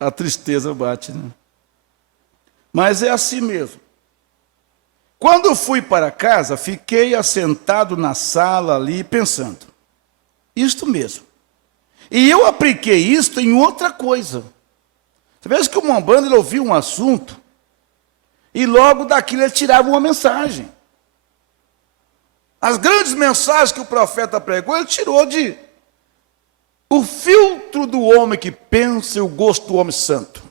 a tristeza bate, né? Mas é assim mesmo. Quando eu fui para casa, fiquei assentado na sala ali pensando, isto mesmo. E eu apliquei isto em outra coisa. Você vê que o Mombrana, ele ouvia um assunto e logo daquilo ele tirava uma mensagem. As grandes mensagens que o profeta pregou, ele tirou de o filtro do homem que pensa e o gosto do homem santo.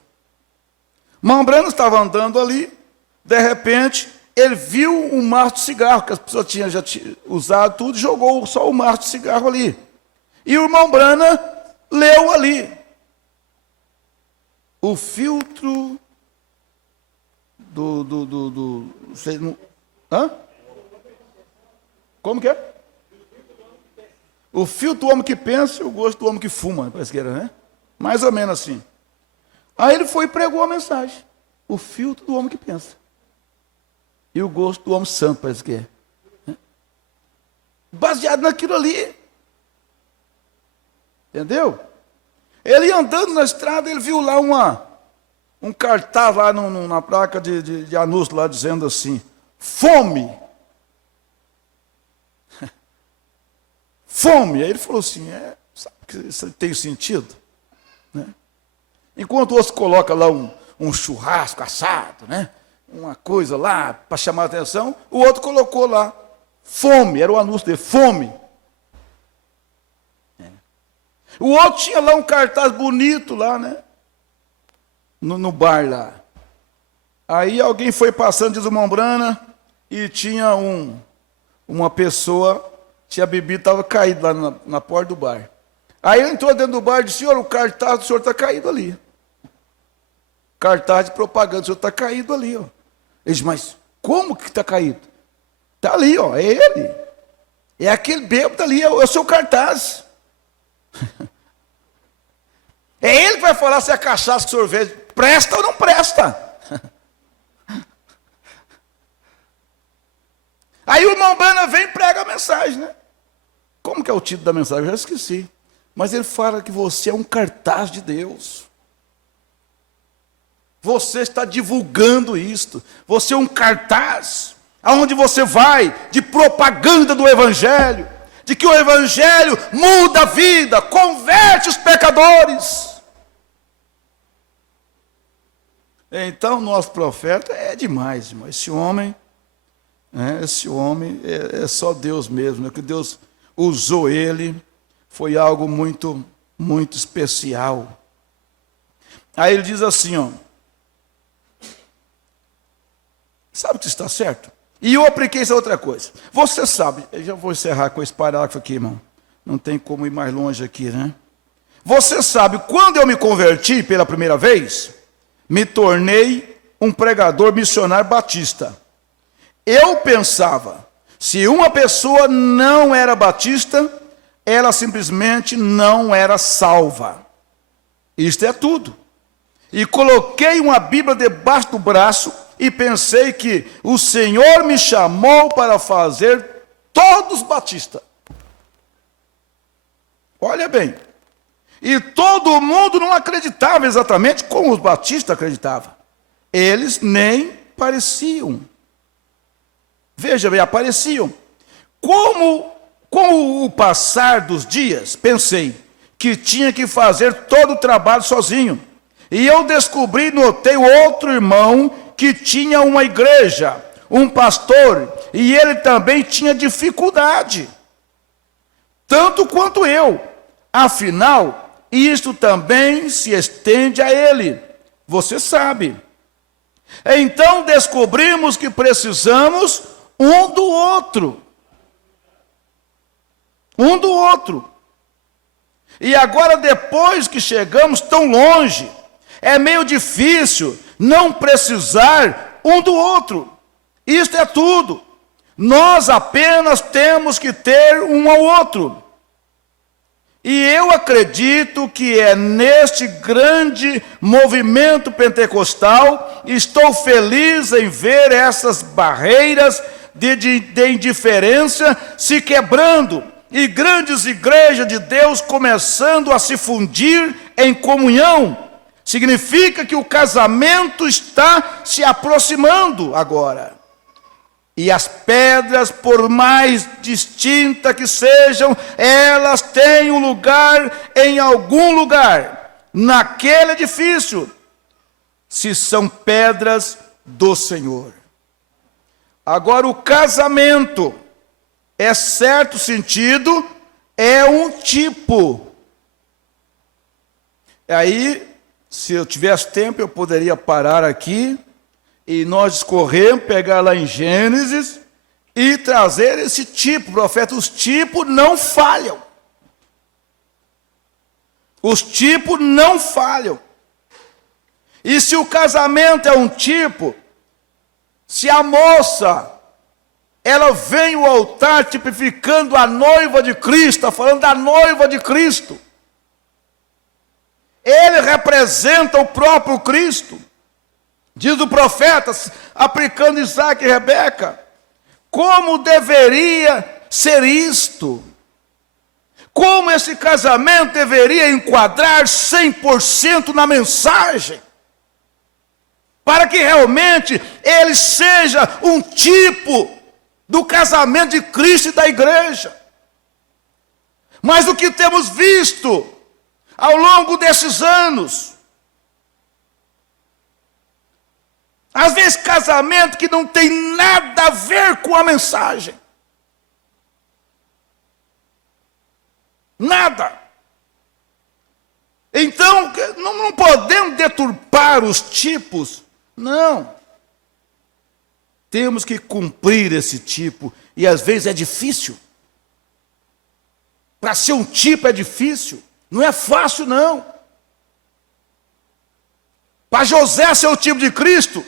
Mombrana estava andando ali, de repente, ele viu um maço de cigarro, que as pessoas tinham já usado tudo, e jogou só o maço de cigarro ali. E o irmão Brana leu ali. O filtro hã? Como que é? O filtro do homem que pensa e o gosto do homem que fuma, parece que era, né? Mais ou menos assim. Aí ele foi e pregou a mensagem. O filtro do homem que pensa. E o gosto do homem santo, parece que é. Baseado naquilo ali. Entendeu? Ele ia andando na estrada, ele viu lá um cartaz lá na placa de anúncio, lá dizendo assim, fome. Fome. Aí ele falou assim, sabe que isso tem sentido? Né? Enquanto o outro coloca lá um churrasco assado, né? Uma coisa lá para chamar a atenção, o outro colocou lá fome, era o anúncio dele, fome. O outro tinha lá um cartaz bonito lá, né? No bar lá. Aí alguém foi passando, diz o Mombrana, e tinha uma pessoa, tinha bebido, estava caído lá na porta do bar. Aí ele entrou dentro do bar e disse, senhor, o cartaz do senhor está caído ali. Cartaz de propaganda, o senhor está caído ali, ó. Ele disse, mas como que está caído? Está ali, ó, é ele. É aquele bêbado ali, é o seu cartaz. É ele que vai falar se a cachaça que o senhor vende presta ou não presta. Aí o irmão Brana vem e prega a mensagem, né? Como que é o título da mensagem? Eu já esqueci. Mas ele fala que você é um cartaz de Deus. Você está divulgando isto. Você é um cartaz. Aonde você vai, de propaganda do Evangelho. De que o Evangelho muda a vida, converte os pecadores. Então, nosso profeta é demais, irmão. Esse homem é só Deus mesmo, né? Que Deus usou ele, foi algo muito, muito especial. Aí ele diz assim, ó, sabe que está certo? E eu apliquei essa outra coisa. Você sabe, eu já vou encerrar com esse parágrafo aqui, irmão. Não tem como ir mais longe aqui, né? Você sabe, quando eu me converti pela primeira vez, me tornei um pregador missionário batista. eu pensava, se uma pessoa não era batista, ela simplesmente não era salva. Isto é tudo. E coloquei uma Bíblia debaixo do braço e pensei que o Senhor me chamou para fazer todos batistas. Olha bem. E todo mundo não acreditava exatamente como os batistas acreditavam. Eles nem pareciam. Veja bem, apareciam. Com o passar dos dias, pensei que tinha que fazer todo o trabalho sozinho. E eu notei outro irmão que tinha uma igreja, um pastor, e ele também tinha dificuldade, tanto quanto eu. Afinal, isto também se estende a ele, você sabe. Então descobrimos que precisamos um do outro. Um do outro. E agora, depois que chegamos tão longe, é meio difícil não precisar um do outro. Isto é tudo. Nós apenas temos que ter um ao outro. E eu acredito que é neste grande movimento pentecostal, estou feliz em ver essas barreiras de indiferença se quebrando, e grandes igrejas de Deus começando a se fundir em comunhão. Significa que o casamento está se aproximando agora. E as pedras, por mais distintas que sejam, elas têm um lugar em algum lugar, naquele edifício, se são pedras do Senhor. Agora, o casamento, é certo sentido, é um tipo. Aí, se eu tivesse tempo, eu poderia parar aqui e nós discorrermos, pegar lá em Gênesis e trazer esse tipo, profeta. Os tipos não falham. Os tipos não falham. E se o casamento é um tipo, se a moça, ela vem ao altar tipificando a noiva de Cristo, está falando da noiva de Cristo. Ele representa o próprio Cristo. Diz o profeta, aplicando Isaac e Rebeca, como deveria ser isto? Como esse casamento deveria enquadrar 100% na mensagem? Para que realmente ele seja um tipo do casamento de Cristo e da igreja. Mas o que temos visto ao longo desses anos, às vezes casamento que não tem nada a ver com a mensagem. Nada. Então, não podemos deturpar os tipos. Não. Temos que cumprir esse tipo. E às vezes é difícil. Para ser um tipo é difícil. Não é fácil, não. Para José ser o tipo de Cristo,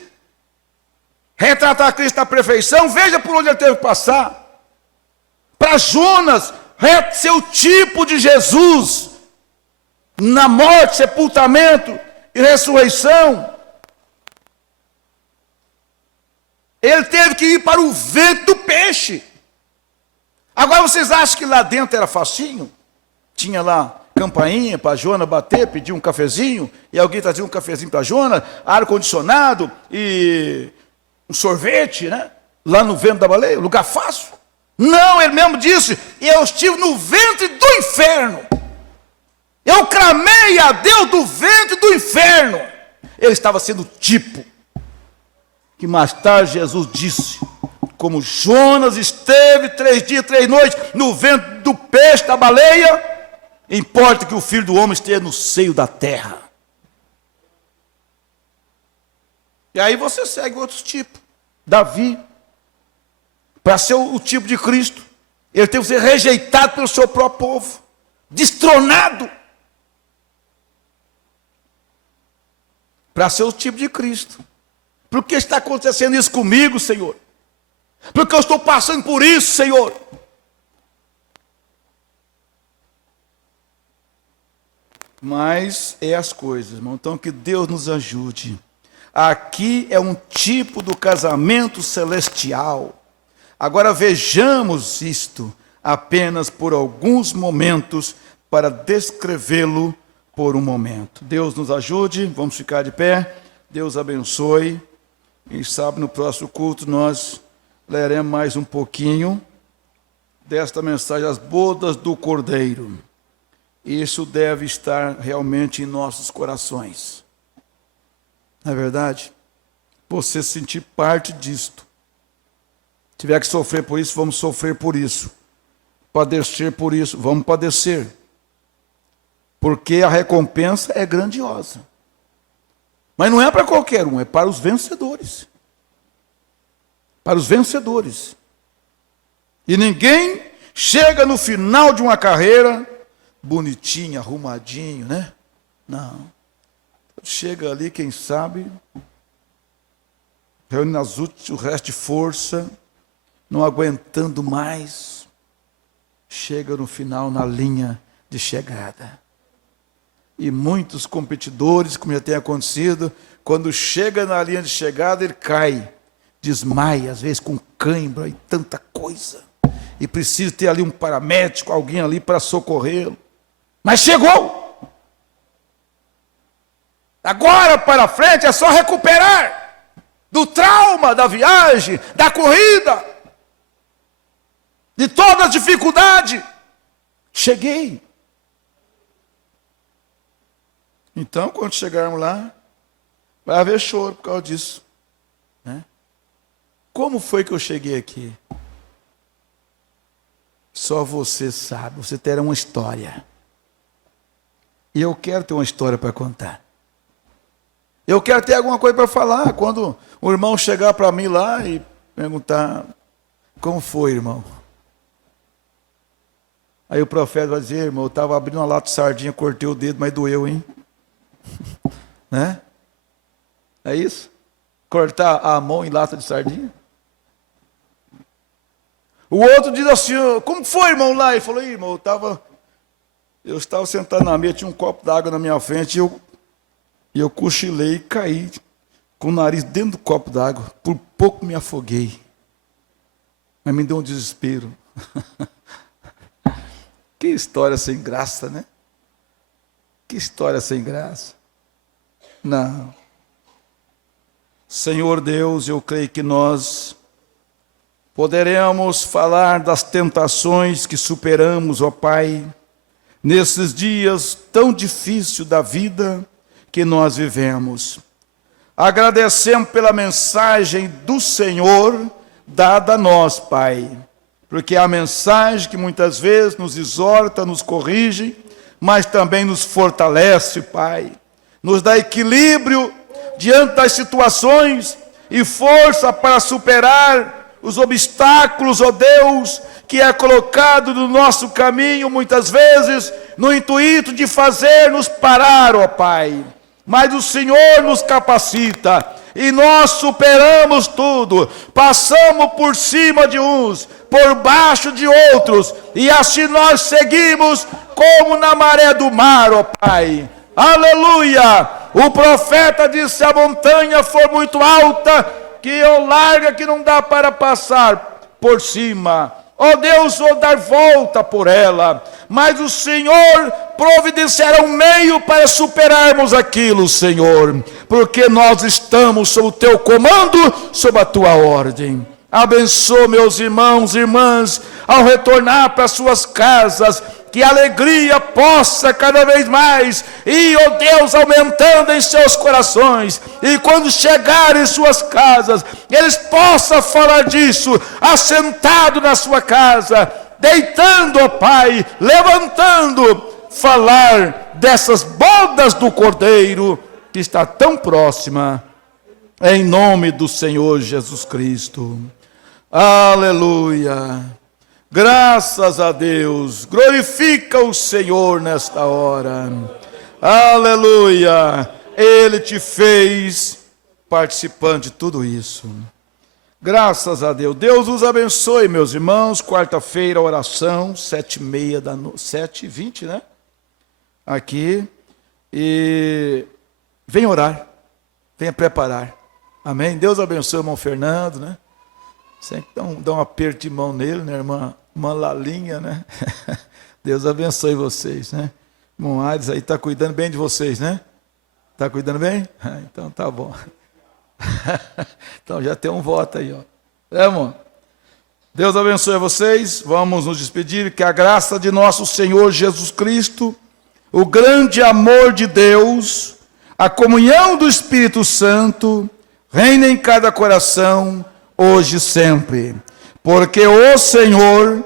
retratar Cristo na perfeição, veja por onde ele teve que passar. Para Jonas ser o tipo de Jesus, na morte, sepultamento e ressurreição. Ele teve que ir para o ventre do peixe. Agora vocês acham que lá dentro era facinho? Tinha lá campainha para a Jonas bater, pedir um cafezinho, e alguém trazia um cafezinho para a Jonas, ar-condicionado e um sorvete, né? Lá no ventre da baleia, lugar fácil. Não, ele mesmo disse, eu estive no ventre do inferno. Eu clamei a Deus do ventre do inferno. Ele estava sendo tipo. Que mais tarde Jesus disse, como Jonas esteve 3 dias, 3 noites no ventre do peixe, da baleia, importa que o Filho do Homem esteja no seio da terra. E aí você segue outros tipos. Davi, para ser o tipo de Cristo, ele teve que ser rejeitado pelo seu próprio povo, destronado, para ser o tipo de Cristo. Por que está acontecendo isso comigo, Senhor? porque eu estou passando por isso, Senhor. Mas é as coisas, irmão. Então que Deus nos ajude. Aqui é um tipo do casamento celestial. Agora vejamos isto apenas por alguns momentos para descrevê-lo por um momento. Deus nos ajude, vamos ficar de pé. Deus abençoe. Quem sabe no próximo culto nós leremos mais um pouquinho desta mensagem, as bodas do Cordeiro. Isso deve estar realmente em nossos corações. Não é verdade? Você sentir parte disto. Se tiver que sofrer por isso, vamos sofrer por isso. Padecer por isso, vamos padecer. Porque a recompensa é grandiosa. Mas não é para qualquer um, é para os vencedores. Para os vencedores. E ninguém chega no final de uma carreira bonitinho, arrumadinho, né? Não. Chega ali, quem sabe, reunindo o resto de força, não aguentando mais, chega no final na linha de chegada. E muitos competidores, como já tem acontecido, quando chega na linha de chegada, ele cai, desmaia, às vezes com cãibra e tanta coisa. E precisa ter ali um paramédico, alguém ali para socorrê-lo. Mas chegou! Agora para frente é só recuperar do trauma da viagem, da corrida, de toda a dificuldade. Cheguei. Então, quando chegarmos lá, vai haver choro por causa disso. Né? Como foi que eu cheguei aqui? Só você sabe, você terá uma história. E eu quero ter uma história para contar. Eu quero ter alguma coisa para falar. Quando o irmão chegar para mim lá e perguntar, como foi, irmão? Aí o profeta vai dizer, irmão, eu estava abrindo uma lata de sardinha, cortei o dedo, mas doeu, hein? Né? É isso? Cortar a mão em lata de sardinha? O outro diz assim, como foi, irmão, lá? Ele falou, irmão, eu estava sentado na mesa, tinha um copo d'água na minha frente, e eu cochilei e caí com o nariz dentro do copo d'água. Por pouco me afoguei. Mas me deu um desespero. Que história sem graça, né? Que história sem graça. Não. Senhor Deus, eu creio que nós poderemos falar das tentações que superamos, ó Pai, nesses dias tão difíceis da vida que nós vivemos. Agradecemos pela mensagem do Senhor dada a nós, Pai, porque é a mensagem que muitas vezes nos exorta, nos corrige, mas também nos fortalece, Pai, nos dá equilíbrio diante das situações e força para superar os obstáculos, ó Deus, que é colocado no nosso caminho, muitas vezes, no intuito de fazer-nos parar, ó Pai. Mas o Senhor nos capacita, e nós superamos tudo, passamos por cima de uns, por baixo de outros, e assim nós seguimos como na maré do mar, ó Pai. Aleluia! O profeta disse, se a montanha for muito alta, que eu larga, que não dá para passar por cima. Ó Deus, vou dar volta por ela, mas o Senhor providenciará um meio para superarmos aquilo, Senhor, porque nós estamos sob o teu comando, sob a tua ordem. Abençoa meus irmãos e irmãs, ao retornar para suas casas, que a alegria possa cada vez mais ir, ó Deus, aumentando em seus corações, e quando chegarem em suas casas, eles possam falar disso, assentado na sua casa, deitando, ó Pai, levantando, falar dessas bodas do Cordeiro, que está tão próxima, em nome do Senhor Jesus Cristo. Aleluia. Graças a Deus, glorifica o Senhor nesta hora, aleluia, Ele te fez participante de tudo isso, Graças a Deus. Deus os abençoe, meus irmãos. Quarta-feira, oração, 7h30 da noite, 7h20, né? Aqui. E vem orar, venha preparar. Amém? Deus abençoe o irmão Fernando, né? Sempre dá um aperto de mão nele, né, irmã Lalinha, né? Deus abençoe vocês, né? Irmão Ares aí está cuidando bem de vocês, né? Está cuidando bem? Então tá bom. Então já tem um voto aí, ó. É, irmão? Deus abençoe vocês. Vamos nos despedir. Que a graça de nosso Senhor Jesus Cristo, o grande amor de Deus, a comunhão do Espírito Santo, reine em cada coração, hoje e sempre. Porque o Senhor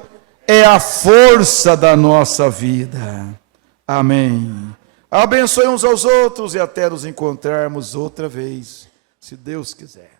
é a força da nossa vida. Amém. Abençoe uns aos outros e até nos encontrarmos outra vez, se Deus quiser.